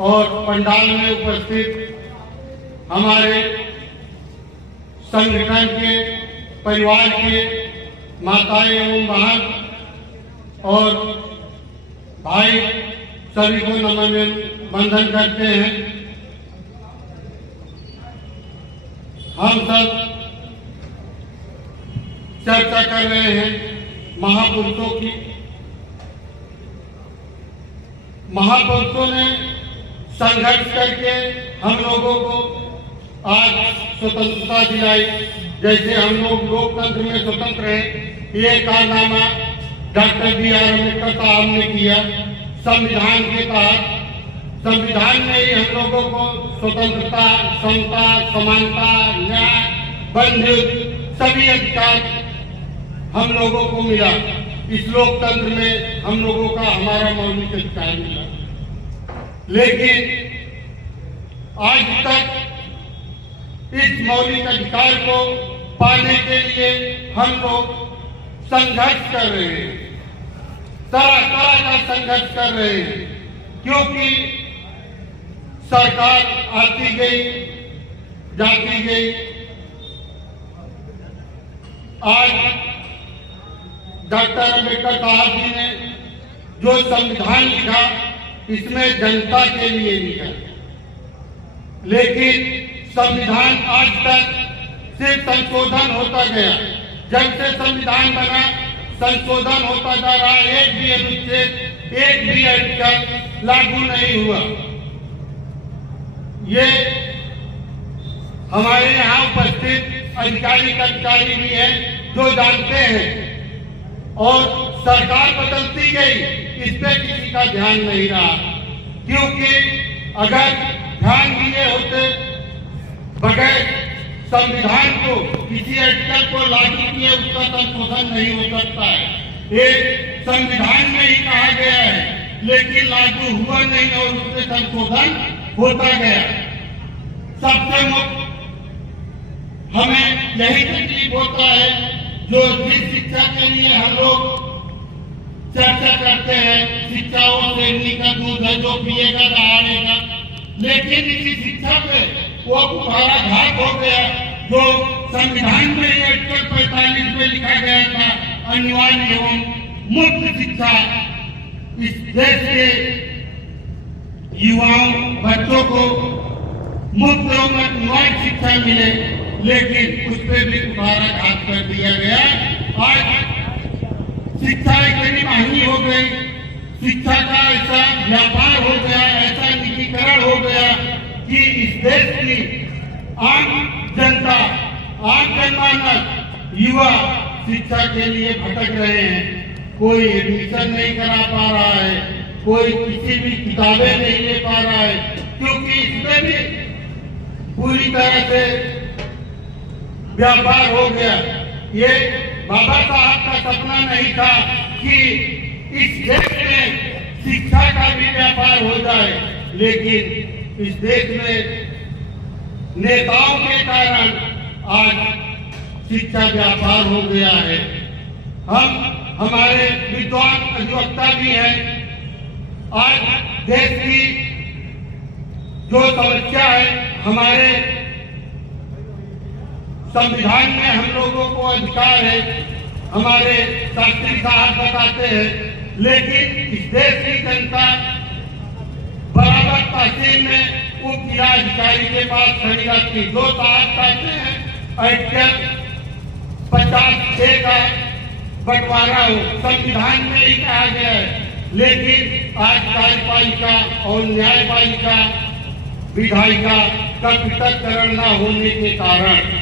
और पंडाल में उपस्थित हमारे संगठन के परिवार के माताएं एवं बहन और भाई सभी को नमन बंधन करते हैं। हम सब चर्चा कर रहे हैं महापुरुषों की। महापुरुषों ने संघर्ष करके हम लोगों को आज स्वतंत्रता दिलाई। जैसे हम लोग लोकतंत्र में स्वतंत्र हैं, ये कारनामा डॉक्टर B.R. अम्बेडकर साहब ने किया। संविधान के तहत संविधान में ही हम लोगों को स्वतंत्रता, समता, समानता, न्याय, बंधुत्व सभी अधिकार हम लोगों को मिला। इस लोकतंत्र में हम लोगों का हमारा मौलिक अधिकार मिला। लेकिन आज तक इस मौलिक अधिकार को पाने के लिए हम लोग संघर्ष कर रहे हैं, तरह तरह का संघर्ष कर रहे हैं, क्योंकि सरकार आती गई जाती गई। आज डॉक्टर अम्बेडकर साहब जी ने जो संविधान लिखा, इसमें जनता के लिए लिखा, लेकिन संविधान आज तक सिर्फ संशोधन होता गया। जब से संविधान बना संशोधन होता जा रहा है, एक भी अनुच्छेद, एक भी आर्टिकल लागू नहीं हुआ। ये हमारे यहाँ उपस्थित अधिकारी कर्मचारी भी हैं जो जानते हैं, और सरकार बदलती गई, इस पे किसी का ध्यान नहीं रहा। क्योंकि अगर ध्यान दिए होते, बगैर संविधान को किसी आर्टिकल को लागू किए उसका संशोधन नहीं हो सकता है। ये संविधान में ही कहा गया है, लेकिन लागू हुआ नहीं और उसमें संशोधन होता गया। सबसे मुख्य हमें यही तकलीफ होता है, जो जिस शिक्षा के लिए हम लोग चर्चा करते हैं, शिक्षा वो शेरनी का दूध है जो पिएगा दहाड़ेगा, लेकिन इसी शिक्षा पे वो कुठारा घात हो गया जो संविधान में आर्टिकल 45 में लिखा गया था, अनिवार्य एवं मुफ्त शिक्षा इस देश के युवाओं बच्चों को मुफ्त एवं अनिवार्य शिक्षा मिले, लेकिन उस पर भी कुठारा घात कर दिया गया। आज शिक्षा इतनी महंगी हो गई, शिक्षा का ऐसा व्यापार हो गया, ऐसा निजीकरण हो गया कि इस देश की आम जनता, आम जनमानस, युवा शिक्षा के लिए भटक रहे हैं। कोई एडमिशन नहीं करा पा रहा है, कोई किसी भी किताबें नहीं ले पा रहा है, क्योंकि इसमें भी पूरी तरह से व्यापार हो गया। ये बाबा साहब का सपना नहीं था कि इस देश में शिक्षा का भी व्यापार हो जाए, लेकिन इस देश में नेताओं के कारण आज शिक्षा व्यापार हो गया है। हम हमारे विद्वान अधिवक्ता भी हैं। आज देश की जो समस्या है, हमारे संविधान में हम लोगों को अधिकार है, हमारे शास्त्री साहब बताते हैं, लेकिन इस देश की जनता बराबर तहसील में उप जिलाधिकारी के पास खड़ी रहती। जो साहब कहते हैं आर्टिकल 56 का बंटवारा हो, संविधान में ही कहा गया है, लेकिन आज कार्यपालिका और न्यायपालिका, विधायिका का पृथक्करण न होने के कारण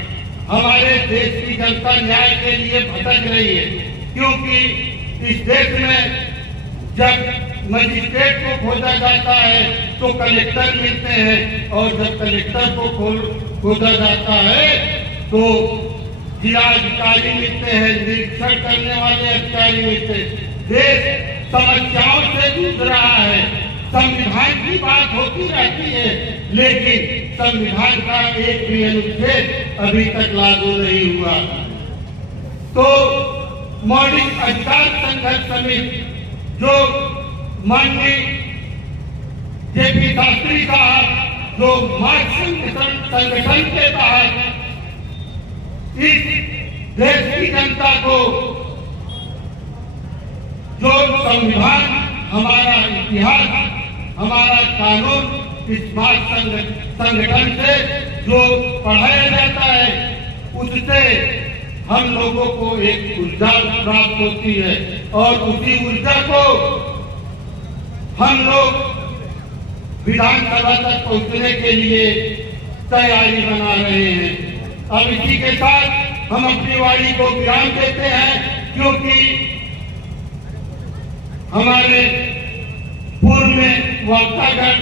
हमारे देश की जनता न्याय के लिए भटक रही है। क्योंकि इस देश में जब मजिस्ट्रेट को खोजा जाता है तो कलेक्टर मिलते हैं, और जब कलेक्टर को खोजा जाता है तो जिलाधिकारी मिलते हैं, निरीक्षण करने वाले अधिकारी मिलते हैं। देश समस्याओं से जूझ रहा है। संविधान की बात होती रहती है, लेकिन संविधान का एक भी अनुच्छेद अभी तक लागू नहीं हुआ। तो मौलिक अधिकार संघर्ष समिति जो माननीय जेपी शास्त्री साहब जो मार्क्सिस्ट संगठन के तहत इस देश की जनता को जो संविधान, हमारा इतिहास, हमारा कानून इस संगठन से जो पढ़ाया जाता है, उससे हम लोगों को एक ऊर्जा प्राप्त होती है और उसी ऊर्जा को हम लोग विधानसभा तक पहुंचने के लिए तैयारी बना रहे हैं। अब इसी के साथ हम अपनी वाणी को विराम देते हैं, क्योंकि हमारे पूर्व में वक्तागण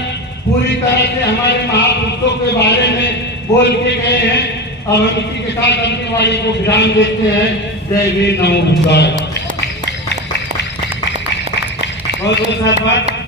पूरी तरह से हमारे महापुरुषों के बारे में बोल के गए हैं। अब हम इसी के साथ अपनी वाणी को विराम देते हैं। जय वीर, नमो बुद्धाय। बहुत बहुत धन्यवाद।